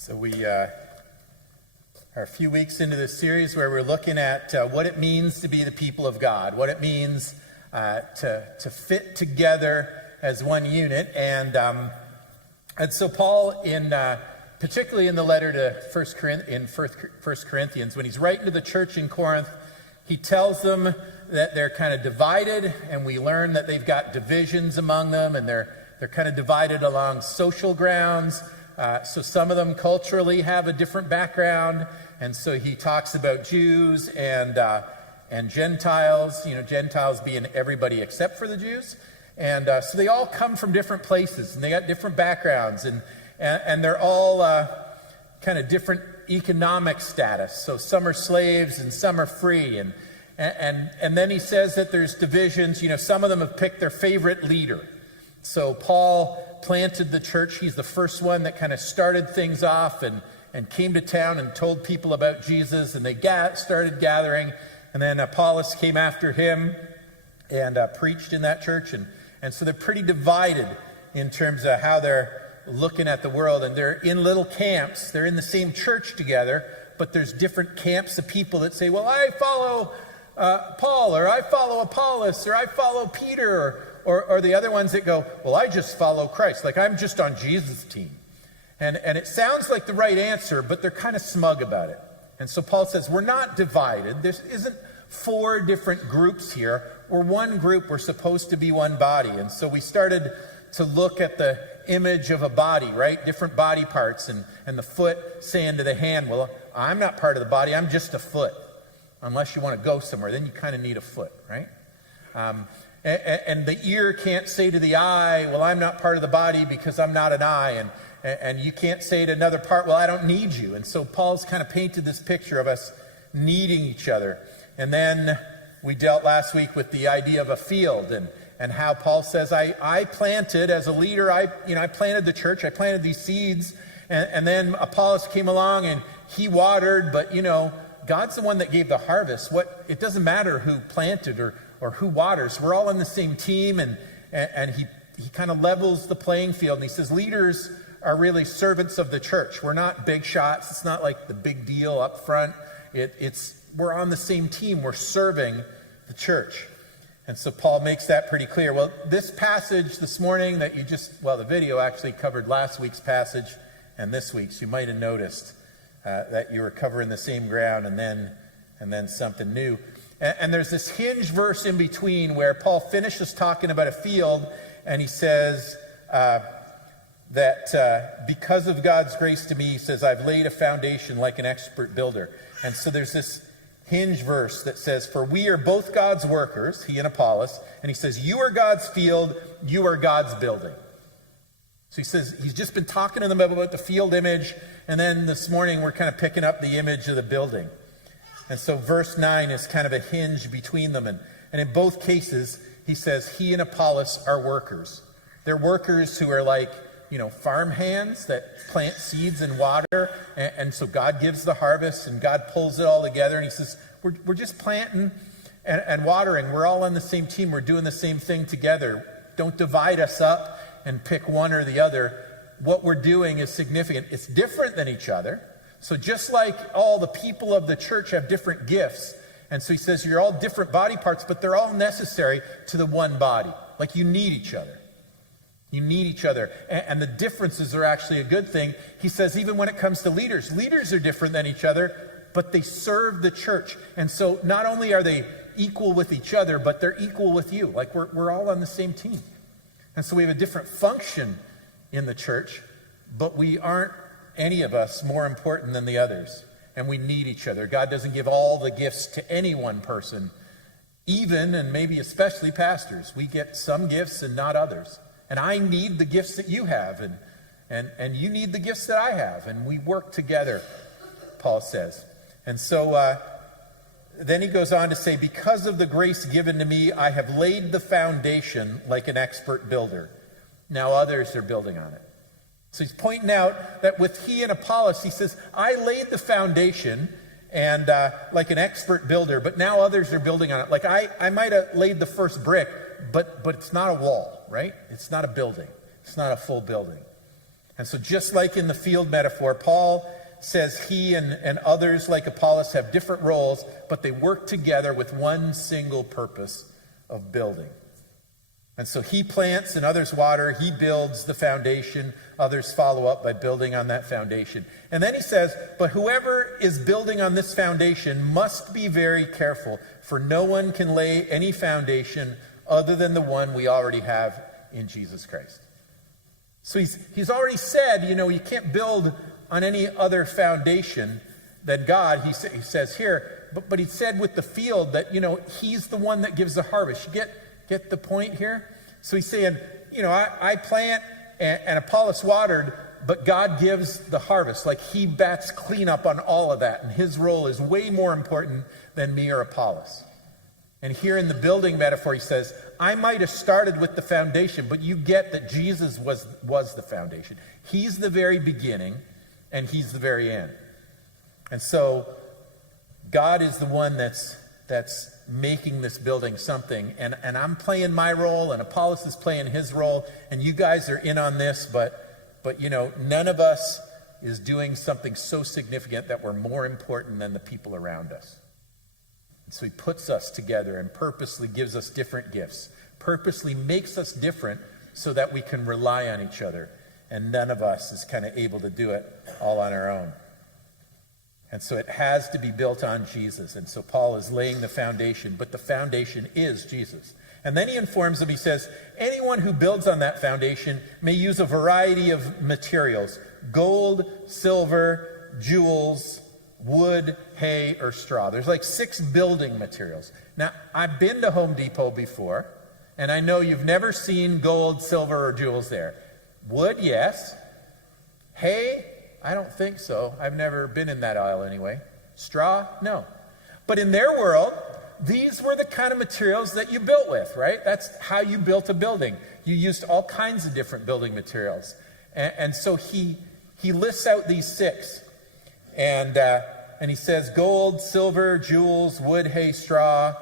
So we are a few weeks into this series where we're looking at what it means to be the people of God, what it means to fit together as one unit. And so Paul, particularly in the letter to 1 Corinthians, when he's writing to the church in Corinth, he tells them that they're kind of divided, and we learn that they've got divisions among them, and they're kind of divided along social grounds. So some of them culturally have a different background, and so he talks about Jews and Gentiles, Gentiles being everybody except for the Jews. And so they all come from different places, and they got different backgrounds, and they're all kind of different economic status. So some are slaves and some are free, and then he says that there's divisions. Some of them have picked their favorite leader. So Paul planted the church. He's the first one that kind of started things off and came to town and told people about Jesus, and they started gathering. And then Apollos came after him and preached in that church. And so they're pretty divided in terms of how they're looking at the world. And they're in little camps. They're in the same church together, but there's different camps of people that say, well, I follow Paul, or I follow Apollos, or I follow Peter, or the other ones that go, well, I just follow Christ. Like, I'm just on Jesus' team. And it sounds like the right answer, but they're kind of smug about it. And so Paul says, we're not divided. There isn't four different groups here. We're one group. We're supposed to be one body. And so we started to look at the image of a body, right? Different body parts, and the foot saying to the hand, well, I'm not part of the body. I'm just a foot. Unless you want to go somewhere, then you kind of need a foot, right? And the ear can't say to the eye, well, I'm not part of the body because I'm not an eye. And you can't say to another part, well, I don't need you. And so Paul's kind of painted this picture of us needing each other. And then we dealt last week with the idea of a field and how Paul says, I planted as a leader, I planted the church, I planted these seeds. And then Apollos came along and he watered, but God's the one that gave the harvest. It doesn't matter who planted or who waters. We're all on the same team, and he kind of levels the playing field. And he says leaders are really servants of the church. We're not big shots. It's not like the big deal up front. We're on the same team. We're serving the church. And so Paul makes that pretty clear. Well, this passage this morning that the video actually covered last week's passage and this week's. You might have noticed that you were covering the same ground and then something new. And there's this hinge verse in between where Paul finishes talking about a field, and he says that because of God's grace to me, he says, I've laid a foundation like an expert builder. And so there's this hinge verse that says, for we are both God's workers, he and Apollos, and he says, you are God's field, you are God's building. So he says, he's just been talking to them about the field image, and then this morning we're kind of picking up the image of the building. And so verse 9 is kind of a hinge between them. And in both cases, he says he and Apollos are workers. They're workers who are like, farm hands that plant seeds and water. And so God gives the harvest and God pulls it all together. And he says, we're just planting and watering. We're all on the same team. We're doing the same thing together. Don't divide us up and pick one or the other. What we're doing is significant. It's different than each other. So just like all the people of the church have different gifts, and so he says you're all different body parts, but they're all necessary to the one body. Like you need each other. You need each other. And the differences are actually a good thing. He says even when it comes to leaders are different than each other, but they serve the church. And so not only are they equal with each other, but they're equal with you. Like we're all on the same team. And so we have a different function in the church, but we aren't any of us more important than the others. And we need each other. God doesn't give all the gifts to any one person, even and maybe especially pastors. We get some gifts and not others. And I need the gifts that you have, and you need the gifts that I have, and we work together, Paul says. And so then he goes on to say, because of the grace given to me, I have laid the foundation like an expert builder. Now others are building on it. So he's pointing out that with he and Apollos, he says, I laid the foundation and like an expert builder, but now others are building on it. Like I might have laid the first brick, but it's not a wall, right? It's not a building. It's not a full building. And so just like in the field metaphor, Paul says he and others like Apollos have different roles, but they work together with one single purpose of building. And so he plants and others water. He builds the foundation. Others follow up by building on that foundation. And then he says, but whoever is building on this foundation must be very careful, for no one can lay any foundation other than the one we already have in Jesus Christ. So he's already said, you can't build on any other foundation than God. He says here, but he said with the field that, he's the one that gives the harvest. You get the point here? So he's saying, I plant and Apollos watered, but God gives the harvest. Like he bats cleanup on all of that. And his role is way more important than me or Apollos. And here in the building metaphor, he says, I might have started with the foundation, but you get that Jesus was the foundation. He's the very beginning, and he's the very end. And so God is the one that's making this building something. And I'm playing my role, and Apollos is playing his role, and you guys are in on this, but none of us is doing something so significant that we're more important than the people around us. So he puts us together and purposely gives us different gifts, purposely makes us different so that we can rely on each other. And none of us is kind of able to do it all on our own. And so it has to be built on Jesus. And so Paul is laying the foundation, but the foundation is Jesus. And then he informs them, he says, anyone who builds on that foundation may use a variety of materials: gold, silver, jewels, wood, hay, or straw. There's like 6 building materials. Now, I've been to Home Depot before, and I know you've never seen gold, silver, or jewels there. Wood, yes. Hay, I don't think so. I've never been in that aisle anyway. Straw, no. But in their world, these were the kind of materials that you built with, right? That's how you built a building. You used all kinds of different building materials. And so he lists out these 6. And he says gold, silver, jewels, wood, hay, straw,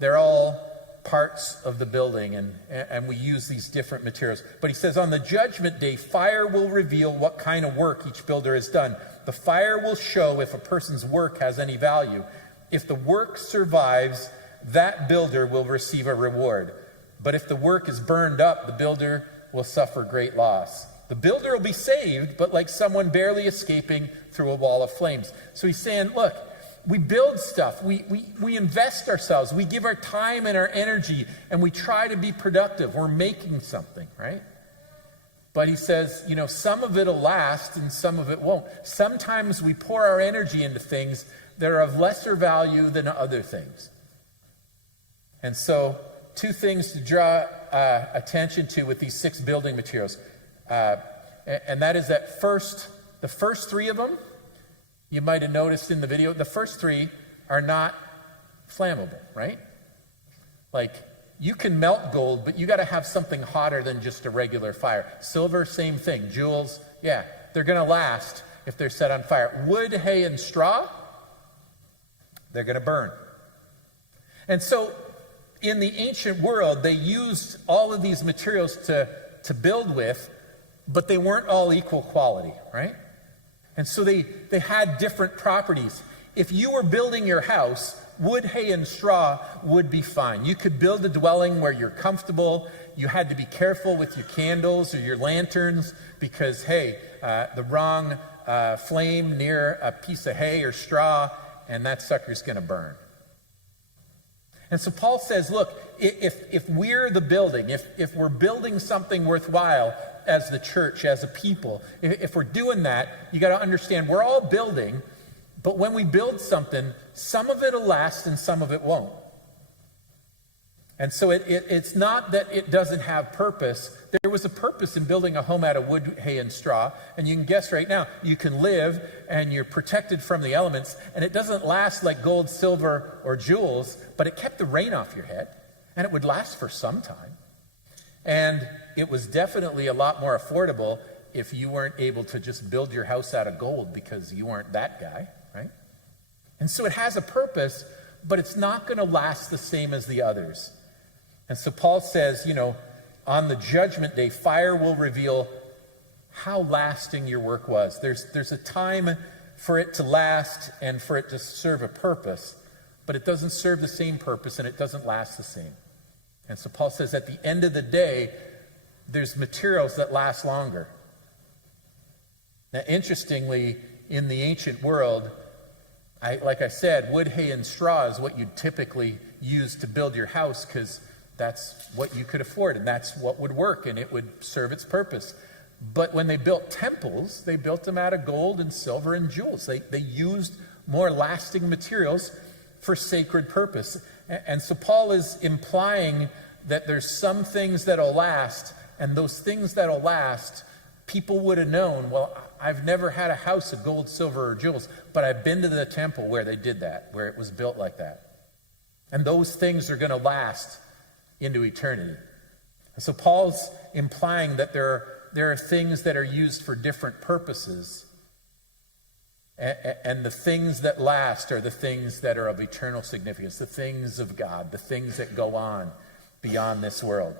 they're all parts of the building, and we use these different materials. But he says on the judgment day, fire will reveal what kind of work each builder has done. The fire will show if a person's work has any value. If the work survives, that builder will receive a reward. But if the work is burned up, the builder will suffer great loss. The builder will be saved, but like someone barely escaping through a wall of flames. So he's saying, look, we build stuff, we invest ourselves, we give our time and our energy, and we try to be productive. We're making something, right? But he says, some of it'll last and some of it won't. Sometimes we pour our energy into things that are of lesser value than other things. And so 2 things to draw attention to with these 6 building materials. And that is that the first 3 of them, you might have noticed in the video, the first 3 are not flammable, right? Like, you can melt gold, but you got to have something hotter than just a regular fire. Silver, same thing. Jewels, yeah, they're going to last if they're set on fire. Wood, hay, and straw, they're going to burn. And so in the ancient world, they used all of these materials to build with, but they weren't all equal quality, right? And so they had different properties. If you were building your house, wood, hay, and straw would be fine. You could build a dwelling where you're comfortable. You had to be careful with your candles or your lanterns because, the wrong flame near a piece of hay or straw, and that sucker's going to burn. And so Paul says, look, if we're the building, if we're building something worthwhile as the church, as a people, if we're doing that, you got to understand we're all building, but when we build something, some of it'll last and some of it won't. And so it's not that it doesn't have purpose. There was a purpose in building a home out of wood, hay, and straw. And you can guess right now, you can live and you're protected from the elements. And it doesn't last like gold, silver, or jewels, but it kept the rain off your head. And it would last for some time. And it was definitely a lot more affordable if you weren't able to just build your house out of gold because you weren't that guy, right? And so it has a purpose, but it's not going to last the same as the others. And so Paul says, on the judgment day, fire will reveal how lasting your work was. There's a time for it to last and for it to serve a purpose, but it doesn't serve the same purpose and it doesn't last the same. And so Paul says at the end of the day, there's materials that last longer. Now, interestingly, in the ancient world, like I said, wood, hay, and straw is what you'd typically use to build your house because that's what you could afford and that's what would work and it would serve its purpose. But when they built temples, they built them out of gold and silver and jewels. They used more lasting materials for sacred purpose. And so Paul is implying that there's some things that'll last, and those things that'll last, people would have known, well, I've never had a house of gold, silver, or jewels, but I've been to the temple where they did that, where it was built like that. And those things are going to last into eternity. And so Paul's implying that there are things that are used for different purposes, and the things that last are the things that are of eternal significance, the things of God, the things that go on beyond this world.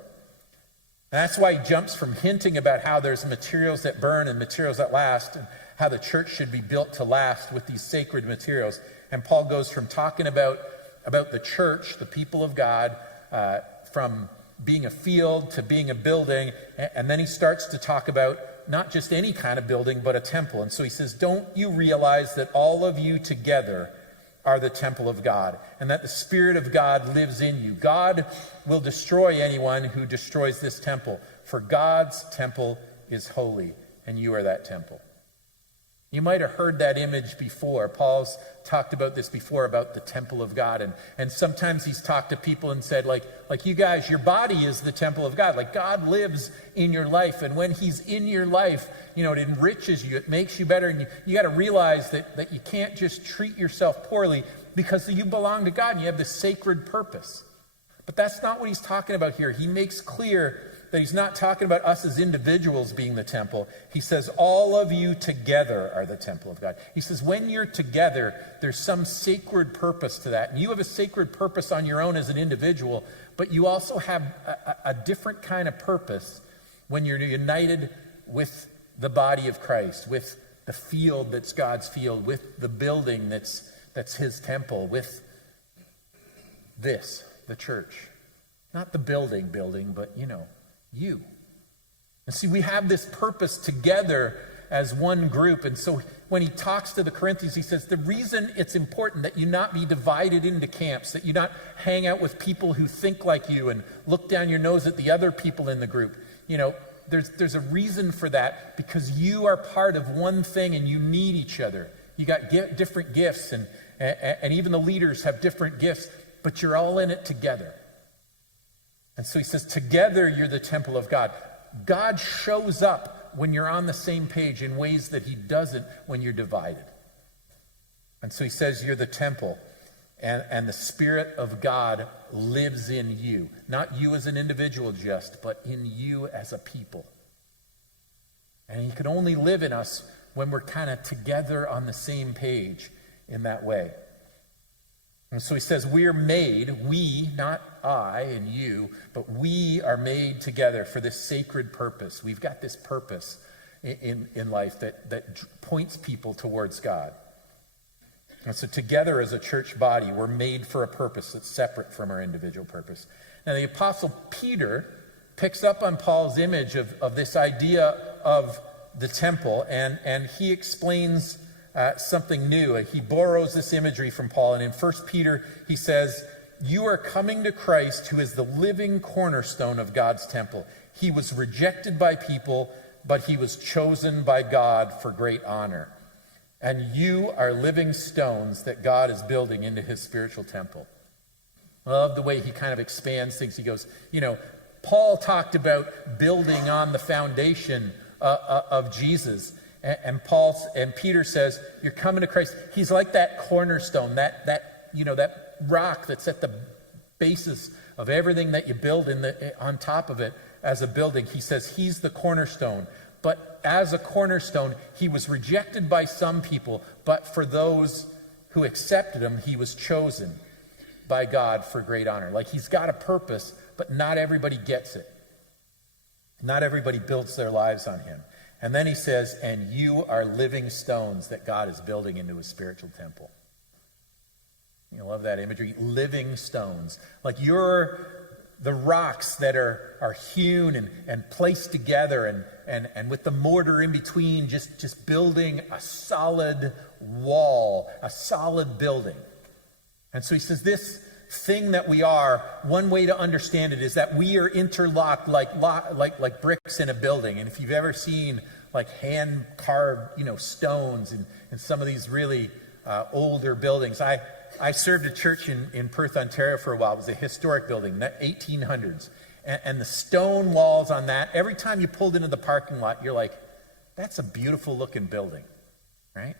And that's why he jumps from hinting about how there's materials that burn and materials that last, and how the church should be built to last with these sacred materials. And Paul goes from talking about the church, the people of God, from being a field to being a building, and then he starts to talk about not just any kind of building, but a temple. And so he says, don't you realize that all of you together are the temple of God, and that the Spirit of God lives in you? God will destroy anyone who destroys this temple, for God's temple is holy, and you are that temple. You might have heard that image before. Paul's talked about this before, about the temple of God. And sometimes he's talked to people and said, like you guys, your body is the temple of God. Like God lives in your life. And when he's in your life, it enriches you. It makes you better. And you got to realize that you can't just treat yourself poorly because you belong to God and you have this sacred purpose. But that's not what he's talking about here. He makes clear that he's not talking about us as individuals being the temple. He says all of you together are the temple of God. He says when you're together, there's some sacred purpose to that. And you have a sacred purpose on your own as an individual, but you also have a different kind of purpose when you're united with the body of Christ, with the field that's God's field, with the building that's his temple, with this, the church. Not the building, but you. And see, we have this purpose together as one group. And so when he talks to the Corinthians, he says, the reason it's important that you not be divided into camps, that you not hang out with people who think like you and look down your nose at the other people in the group. There's a reason for that, because you are part of one thing and you need each other. You got different gifts, and even the leaders have different gifts, but you're all in it together. And so he says, together you're the temple of God. God shows up when you're on the same page in ways that he doesn't when you're divided. And so he says you're the temple, and the Spirit of God lives in you. Not you as an individual just, but in you as a people. And he can only live in us when we're kind of together on the same page in that way. And so he says we're made, we, not I and you, but we are made together for this sacred purpose. We've got this purpose in life that points people towards God. And so together as a church body, we're made for a purpose that's separate from our individual purpose. Now the Apostle Peter picks up on Paul's image of this idea of the temple, and he explains something new. He borrows this imagery from Paul, and in 1 Peter he says, you are coming to Christ, who is the living cornerstone of God's temple. He was rejected by people, but he was chosen by God for great honor. And you are living stones that God is building into his spiritual temple. I love the way he kind of expands things. He goes, Paul talked about building on the foundation of Jesus. And Peter says, you're coming to Christ. He's like that cornerstone, that rock that's at the basis of everything that you build on top of it as a building. He says he's the cornerstone. But as a cornerstone, he was rejected by some people, but for those who accepted him, he was chosen by God for great honor. Like he's got a purpose, but not everybody gets it. Not everybody builds their lives on him. And then he says, and you are living stones that God is building into his spiritual temple. You love that imagery, living stones. Like you're the rocks that are hewn and placed together and with the mortar in between, just building a solid wall, a solid building. And so he says this thing that we are, one way to understand it is that we are interlocked like bricks in a building. And if you've ever seen like hand carved, stones in some of these really older buildings. I served a church in Perth, Ontario for a while. It was a historic building, 1800s. And the stone walls on that, every time you pulled into the parking lot, you're like, that's a beautiful looking building, right?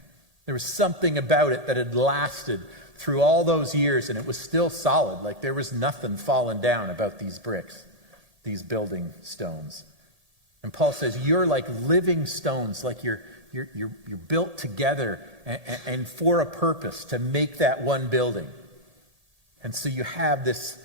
There was something about it that had lasted through all those years, and it was still solid. Like there was nothing falling down about these bricks, these building stones. And Paul says, you're like living stones, like you're built together and for a purpose to make that one building. And so you have this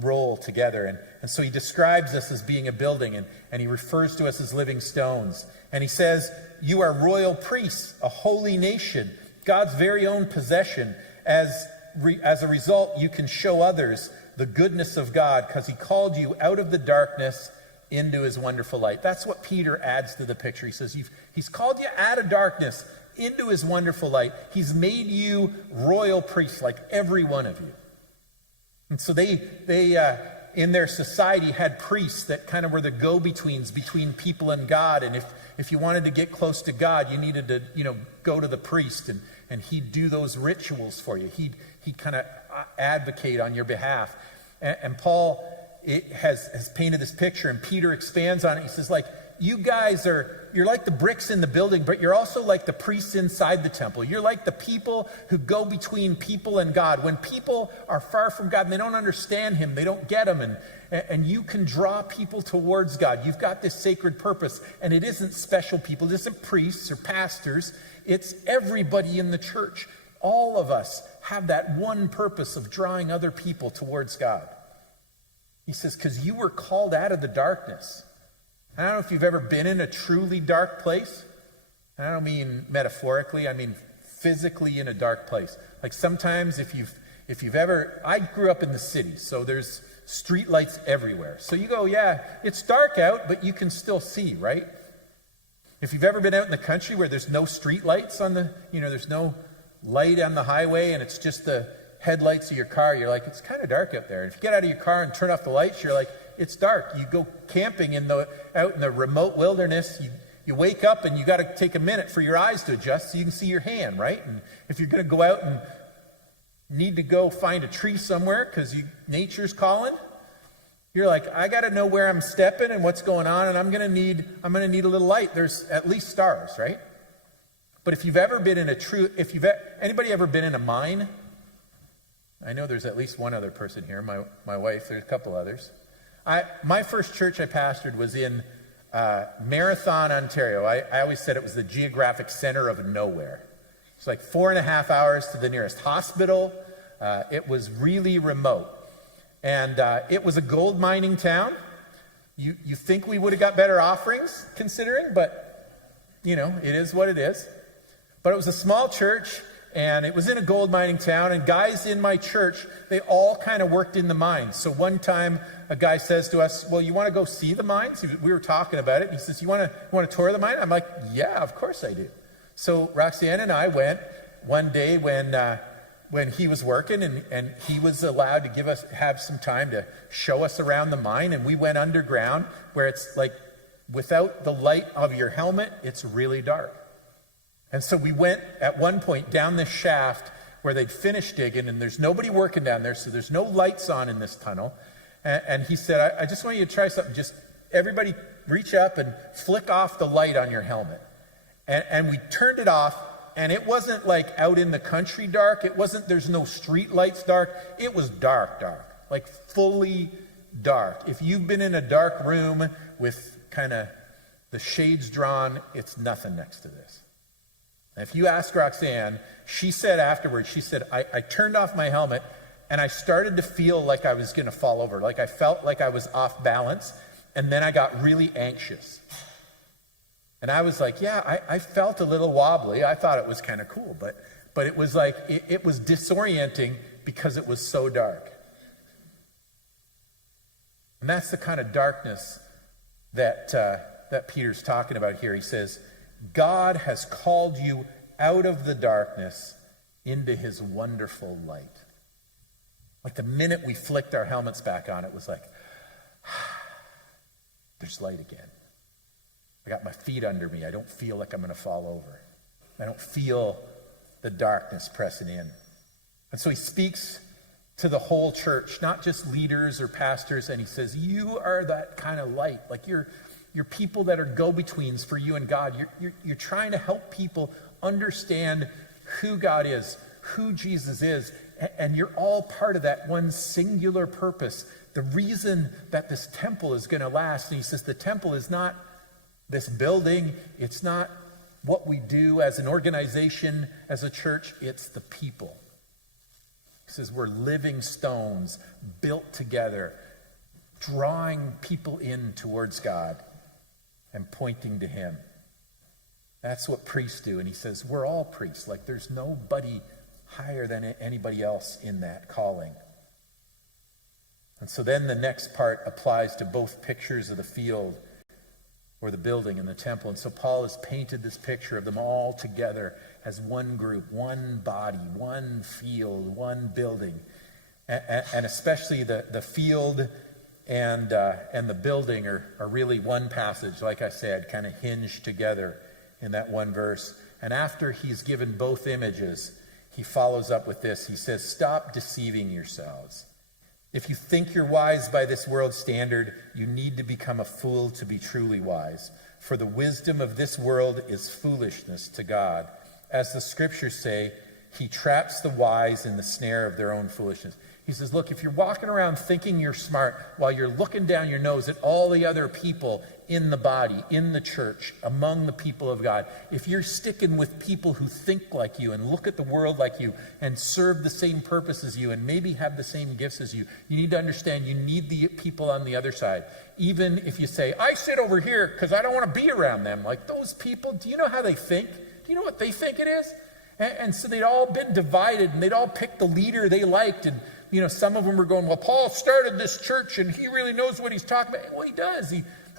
role together. And so he describes us as being a building, and he refers to us as living stones. And he says, you are royal priests, a holy nation, God's very own possession. As a result, you can show others the goodness of God because he called you out of the darkness into his wonderful light. That's what Peter adds to the picture. He says, he's called you out of darkness into his wonderful light. He's made you royal priests, like every one of you. And so they in their society had priests that kind of were the go-betweens between people and God. And if you wanted to get close to God, you needed to, go to the priest and he'd do those rituals for you. He'd kind of advocate on your behalf. And Paul has painted this picture, and Peter expands on it. He says, you guys you're like the bricks in the building, but you're also like the priests inside the temple. You're like the people who go between people and God. When people are far from God and they don't understand him, they don't get him, and you can draw people towards God. You've got this sacred purpose, and it isn't special people. It isn't priests or pastors. It's everybody in the church. All of us have that one purpose of drawing other people towards God. He says, because you were called out of the darkness. I don't know if you've ever been in a truly dark place. And I don't mean metaphorically, I mean physically in a dark place. Like sometimes if you've ever, I grew up in the city, so there's street lights everywhere. So you go, yeah, it's dark out, but you can still see, right? If you've ever been out in the country where there's no street lights on there's no light on the highway and it's just the headlights of your car, you're like, it's kind of dark out there. And if you get out of your car and turn off the lights, you're like, it's dark. You go camping out in the remote wilderness, you wake up and you got to take a minute for your eyes to adjust so you can see your hand, right? And if you're going to go out and need to go find a tree somewhere because nature's calling, you're like, I got to know where I'm stepping and what's going on, and I'm going to need a little light. There's at least stars, right? But if you've ever been in anybody ever been in a mine? I know there's at least one other person here, my wife. There's a couple others. My first church I pastored was in Marathon, Ontario. I always said it was the geographic center of nowhere. It's like 4.5 hours to the nearest hospital. It was really remote. And it was a gold mining town. You think we would have got better offerings considering, but it is what it is. But it was a small church, and it was in a gold mining town, and guys in my church, they all kind of worked in the mines. So one time a guy says to us, well, you want to go see the mines? We were talking about it. He says, you want to tour the mine? I'm like, yeah, of course I do. So Roxanne and I went one day when he was working, and he was allowed to have some time to show us around the mine, and we went underground where it's like without the light of your helmet, it's really dark. And so we went at one point down this shaft where they'd finished digging, and there's nobody working down there, so there's no lights on in this tunnel. And he said, I just want you to try something. Just everybody reach up and flick off the light on your helmet. And we turned it off, and it wasn't like out in the country dark. There's no street lights dark. It was dark, like fully dark. If you've been in a dark room with kind of the shades drawn, it's nothing next to this. And if you ask Roxanne, she said afterwards, I turned off my helmet and I started to feel like I was going to fall over. Like I felt like I was off balance. And then I got really anxious. And I was like, yeah, I felt a little wobbly. I thought it was kind of cool, but it was like, it was disorienting because it was so dark. And that's the kind of darkness that Peter's talking about here. He says, God has called you out of the darkness into his wonderful light. Like the minute we flicked our helmets back on, it was like, there's light again. I got my feet under me. I don't feel like I'm going to fall over. I don't feel the darkness pressing in. And so he speaks to the whole church, not just leaders or pastors, and he says, you are that kind of light. Like you're people that are go-betweens for you and God. You're trying to help people understand who God is, who Jesus is, and you're all part of that one singular purpose. The reason that this temple is going to last, and he says the temple is not this building, it's not what we do as an organization, as a church, it's the people. He says we're living stones built together, drawing people in towards God and pointing to him. That's what priests do. And he says we're all priests. Like there's nobody higher than anybody else in that calling. And so then the next part applies to both pictures of the field or the building and the temple. And so Paul has painted this picture of them all together as one group, one body, one field, one building. And especially the field and the building are really one passage, like I said, kind of hinged together in that one verse. And after he's given both images, he follows up with this. He says, stop deceiving yourselves. If you think you're wise by this world's standard, you need to become a fool to be truly wise. For the wisdom of this world is foolishness to God. As the scriptures say, he traps the wise in the snare of their own foolishness. He says, look, if you're walking around thinking you're smart while you're looking down your nose at all the other people in the body, in the church, among the people of God, if you're sticking with people who think like you and look at the world like you and serve the same purpose as you and maybe have the same gifts as you, you need to understand you need the people on the other side. Even if you say, I sit over here because I don't want to be around them. Like those people, do you know how they think? Do you know what they think it is? And so they'd all been divided and they'd all picked the leader they liked. And you know, some of them were going, well, Paul started this church and he really knows what he's talking about. Well, he does.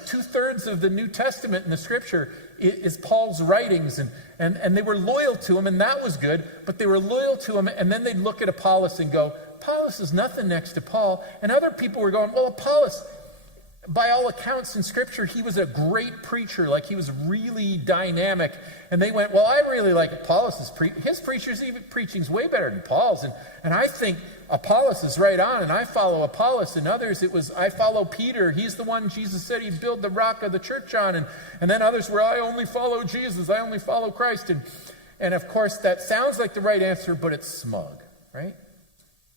2/3 of the New Testament in the scripture is Paul's writings. And they were loyal to him, and that was good. But they were loyal to him, and then they'd look at Apollos and go, Apollos is nothing next to Paul. And other people were going, well, Apollos, by all accounts in scripture, he was a great preacher. Like he was really dynamic. And they went, well, I really like Apollos' his preaching's way better than Paul's. And I think Apollos is right on, and I follow Apollos. And others, it was, I follow Peter. He's the one Jesus said he'd build the rock of the church on. And then others were, I only follow Jesus. I only follow Christ. And of course, that sounds like the right answer, but it's smug, right?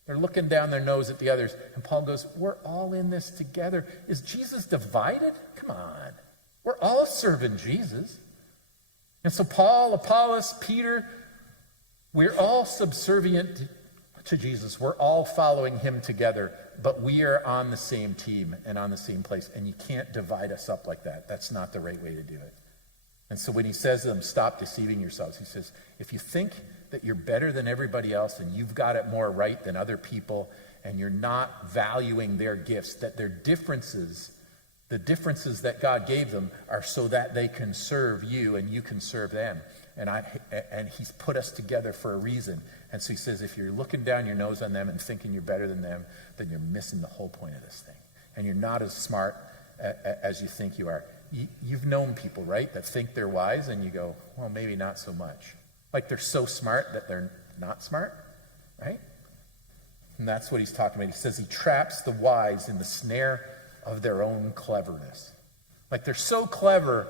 They're looking down their nose at the others. And Paul goes, we're all in this together. Is Jesus divided? Come on. We're all serving Jesus. And so Paul, Apollos, Peter, we're all subservient to Jesus. We're all following him together, but we are on the same team and on the same place. And you can't divide us up like that. That's not the right way to do it. And so when he says to them, stop deceiving yourselves, he says, if you think that you're better than everybody else and you've got it more right than other people and you're not valuing their gifts, that their differences, the differences that God gave them are so that they can serve you and you can serve them. And he's put us together for a reason. And so he says, if you're looking down your nose on them and thinking you're better than them, then you're missing the whole point of this thing. And you're not as smart as you think you are. You've known people, right, that think they're wise and you go, well, maybe not so much. Like they're so smart that they're not smart, right? And that's what he's talking about. He says he traps the wise in the snare of their own cleverness. Like they're so clever,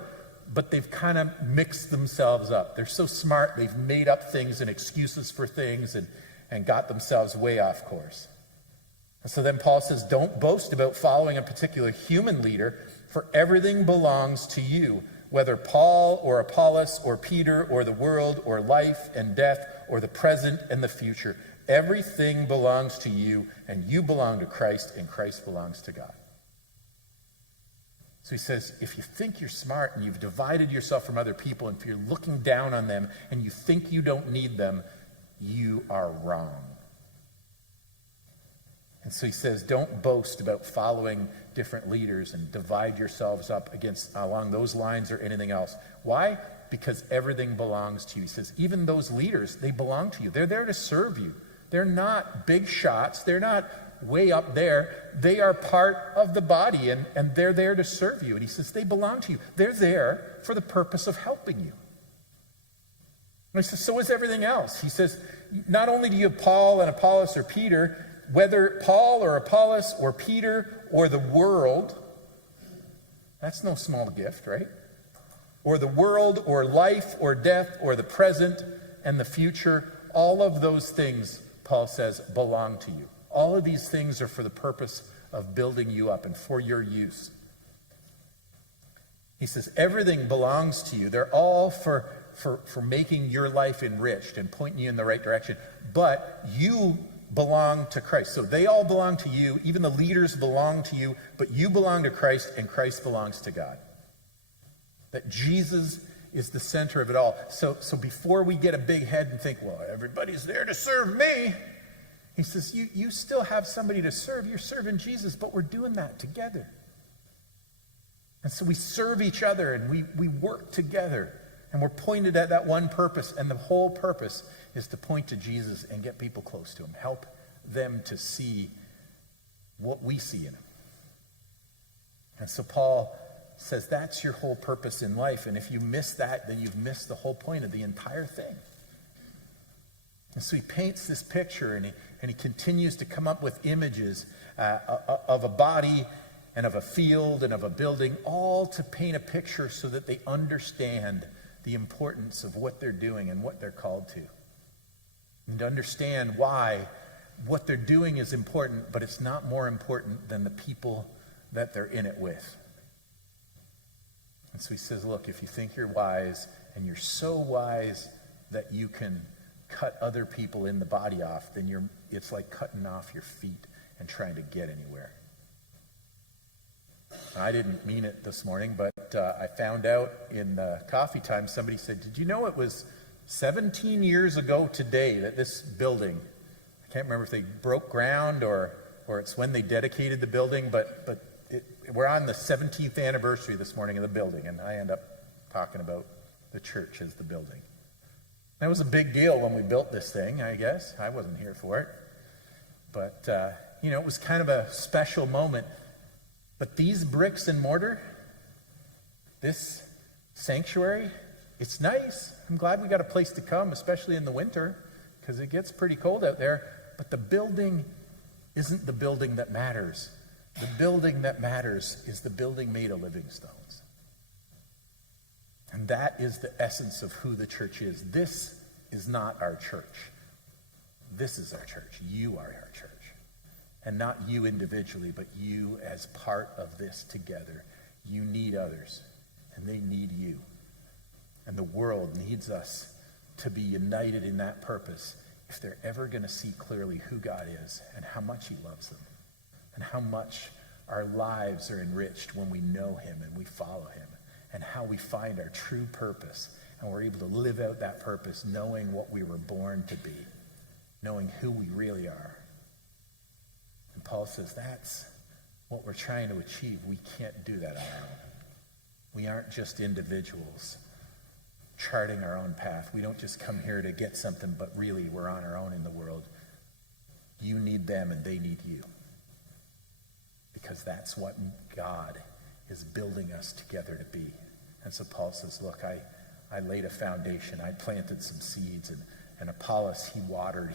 but they've kind of mixed themselves up. They're so smart, they've made up things and excuses for things and got themselves way off course. And so then Paul says, don't boast about following a particular human leader, for everything belongs to you, whether Paul or Apollos or Peter or the world or life and death or the present and the future. Everything belongs to you, and you belong to Christ, and Christ belongs to God. So he says, if you think you're smart and you've divided yourself from other people, and if you're looking down on them and you think you don't need them, you are wrong. And so he says, don't boast about following different leaders and divide yourselves up along those lines or anything else. Why? Because everything belongs to you. He says, even those leaders, they belong to you. They're there to serve you. They're not big shots. They're not way up there. They are part of the body, and they're there to serve you. And he says, they belong to you. They're there for the purpose of helping you. And he says, so is everything else. He says, not only do you have Paul and Apollos or Peter, whether Paul or Apollos or Peter or the world, that's no small gift, right? Or the world or life or death or the present and the future, all of those things, Paul says, belong to you. All of these things are for the purpose of building you up and for your use. He says, everything belongs to you. They're all for making your life enriched and pointing you in the right direction. But you belong to Christ. So they all belong to you. Even the leaders belong to you. But you belong to Christ, and Christ belongs to God. That Jesus is the center of it all. So before we get a big head and think, well, everybody's there to serve me, he says, you still have somebody to serve. You're serving Jesus, but we're doing that together. And so we serve each other, and we work together, and we're pointed at that one purpose, and the whole purpose is to point to Jesus and get people close to him, help them to see what we see in him. And so Paul says that's your whole purpose in life, and if you miss that, then you've missed the whole point of the entire thing. And so he paints this picture, and he continues to come up with images of a body and of a field and of a building, all to paint a picture so that they understand the importance of what they're doing and what they're called to. And to understand why what they're doing is important, but it's not more important than the people that they're in it with. And so he says, look, if you think you're wise, and you're so wise that you can cut other people in the body off, then it's like cutting off your feet and trying to get anywhere. I didn't mean it this morning, but I found out in coffee time, somebody said, did you know it was 17 years ago today that this building, I can't remember if they broke ground or it's when they dedicated the building, but we're on the 17th anniversary this morning of the building, and I end up talking about the church as the building. That was a big deal when we built this thing, I guess. I wasn't here for it. But, it was kind of a special moment. But these bricks and mortar, this sanctuary, it's nice. I'm glad we got a place to come, especially in the winter, because it gets pretty cold out there. But the building isn't the building that matters. The building that matters is the building made of living stones. And that is the essence of who the church is. This is not our church. This is our church. You are our church. And not you individually, but you as part of this together. You need others, and they need you. And the world needs us to be united in that purpose if they're ever going to see clearly who God is and how much he loves them and how much our lives are enriched when we know him and we follow him, and how we find our true purpose, and we're able to live out that purpose knowing what we were born to be, knowing who we really are. And Paul says that's what we're trying to achieve. We can't do that on our own. We aren't just individuals charting our own path. We don't just come here to get something, but really we're on our own in the world. You need them and they need you. Because that's what God is building us together to be. And so Paul says, look, I laid a foundation. I planted some seeds, and Apollos, he watered.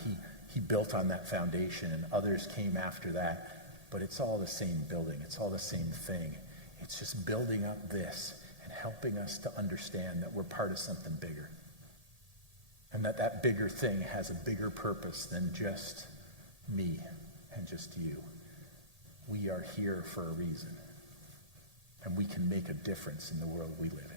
He built on that foundation, and others came after that. But it's all the same building. It's all the same thing. It's just building up this and helping us to understand that we're part of something bigger. And that bigger thing has a bigger purpose than just me and just you. We are here for a reason. And we can make a difference in the world we live in.